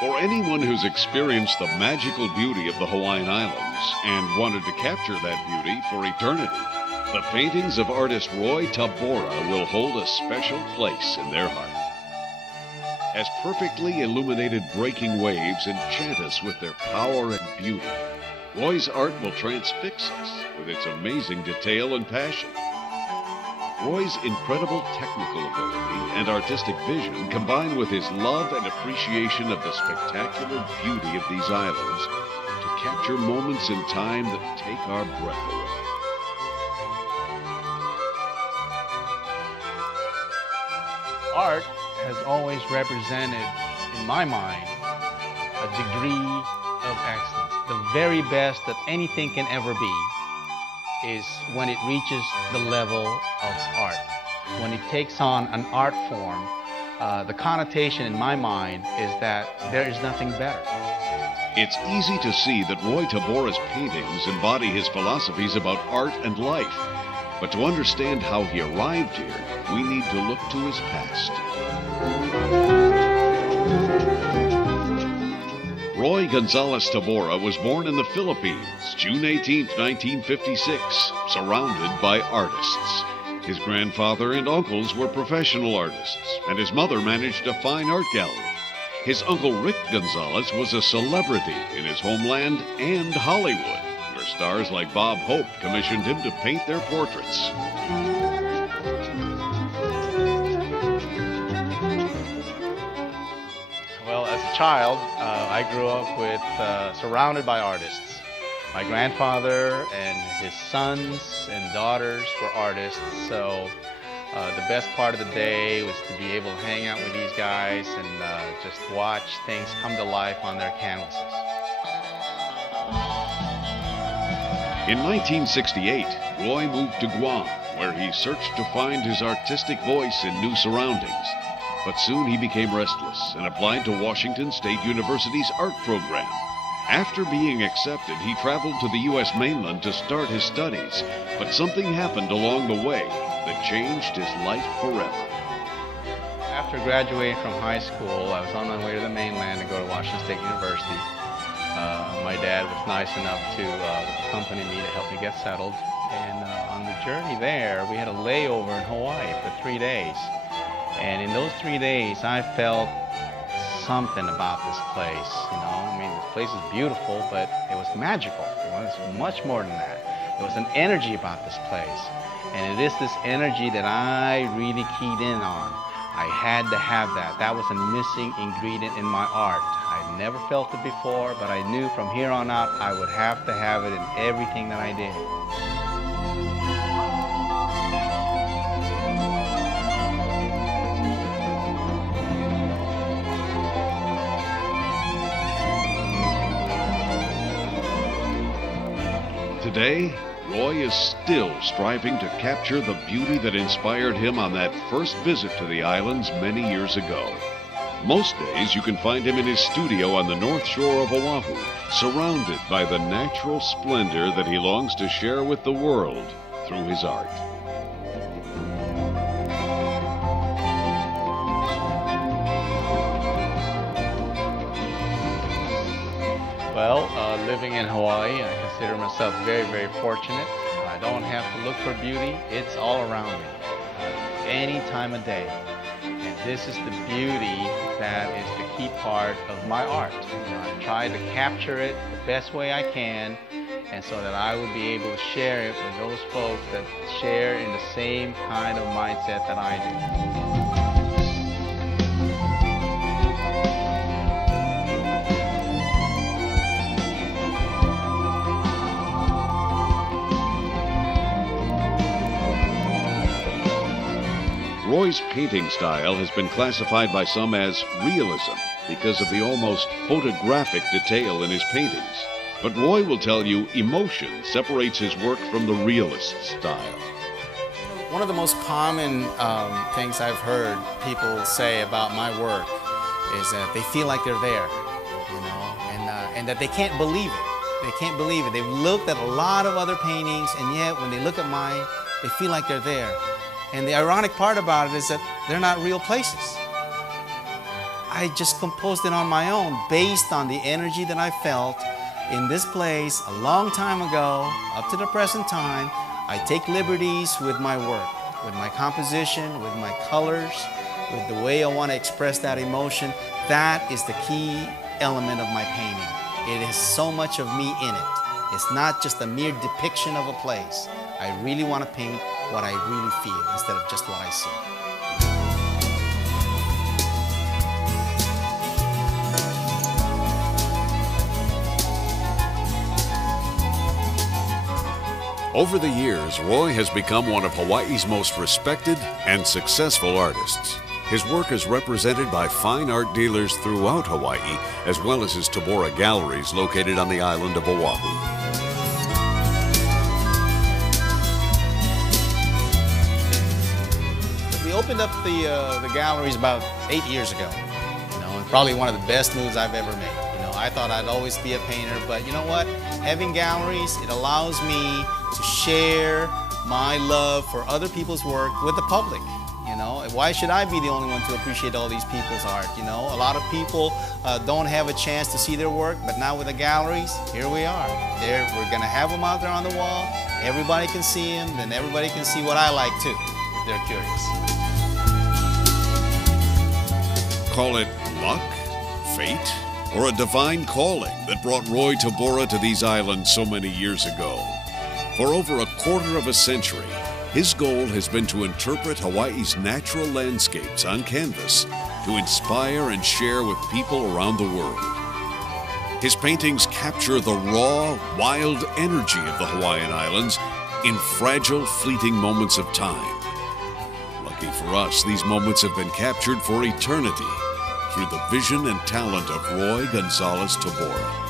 For anyone who's experienced the magical beauty of the Hawaiian Islands and wanted to capture that beauty for eternity, the paintings of artist Roy Tabora will hold a special place in their heart. As perfectly illuminated breaking waves enchant us with their power and beauty, Roy's art will transfix us with its amazing detail and passion. Roy's incredible technical ability and artistic vision, combined with his love and appreciation of the spectacular beauty of these islands, to capture moments in time that take our breath away. Art has always represented, in my mind, a degree of excellence. The very best that anything can ever be is when it reaches the level of art. When it takes on an art form, the connotation in my mind is that there is nothing better. It's easy to see that Roy Tabora's paintings embody his philosophies about art and life. But to understand how he arrived here, we need to look to his past. Roy Gonzalez Tabora was born in the Philippines, June 18, 1956, surrounded by artists. His grandfather and uncles were professional artists, and his mother managed a fine art gallery. His uncle Rick Gonzalez was a celebrity in his homeland and Hollywood, where stars like Bob Hope commissioned him to paint their portraits. Well, as a child, I grew up with surrounded by artists. My grandfather and his sons and daughters were artists, so the best part of the day was to be able to hang out with these guys and just watch things come to life on their canvases. In 1968, Roy moved to Guam, where he searched to find his artistic voice in new surroundings. But soon he became restless and applied to Washington State University's art program. After being accepted, he traveled to the U.S. mainland to start his studies, but something happened along the way that changed his life forever. After graduating from high school, I was on my way to the mainland to go to Washington State University. My dad was nice enough to accompany me to help me get settled. And on the journey there, we had a layover in Hawaii for 3 days. And in those 3 days, I felt something about this place, you know. I mean, this place is beautiful, but it was magical. It was much more than that. There was an energy about this place. And it is this energy that I really keyed in on. I had to have that. That was a missing ingredient in my art. I'd never felt it before, but I knew from here on out I would have to have it in everything that I did. Today, Roy is still striving to capture the beauty that inspired him on that first visit to the islands many years ago. Most days you can find him in his studio on the north shore of Oahu, surrounded by the natural splendor that he longs to share with the world through his art. Well, living in Hawaii, I consider myself very, very fortunate. I don't have to look for beauty. It's all around me, any time of day. And this is the beauty that is the key part of my art. You know, I try to capture it the best way I can, and so that I will be able to share it with those folks that share in the same kind of mindset that I do. Roy's painting style has been classified by some as realism because of the almost photographic detail in his paintings. But Roy will tell you emotion separates his work from the realist style. One of the most common things I've heard people say about my work is that they feel like they're there, you know, and that they can't believe it. They can't believe it. They've looked at a lot of other paintings, and yet when they look at mine, they feel like they're there. And the ironic part about it is that they're not real places. I just composed it on my own based on the energy that I felt in this place a long time ago, up to the present time. I take liberties with my work, with my composition, with my colors, with the way I want to express that emotion. That is the key element of my painting. It has so much of me in it. It's not just a mere depiction of a place. I really want to paint what I really feel instead of just what I see. Over the years, Roy has become one of Hawaii's most respected and successful artists. His work is represented by fine art dealers throughout Hawaii, as well as his Tabora galleries located on the island of Oahu. We opened up the galleries about 8 years ago. You know, and probably one of the best moves I've ever made. You know, I thought I'd always be a painter, but you know what? Having galleries, it allows me to share my love for other people's work with the public. You know, why should I be the only one to appreciate all these people's art? You know, a lot of people don't have a chance to see their work, but now with the galleries, here we are. We're going to have them out there on the wall. Everybody can see them, then everybody can see what I like too, if they're curious. Call it luck, fate, or a divine calling that brought Roy Tabora to these islands so many years ago. For over a quarter of a century, his goal has been to interpret Hawaii's natural landscapes on canvas to inspire and share with people around the world. His paintings capture the raw, wild energy of the Hawaiian Islands in fragile, fleeting moments of time. Lucky for us, these moments have been captured for eternity through the vision and talent of Roy Gonzalez Tabora.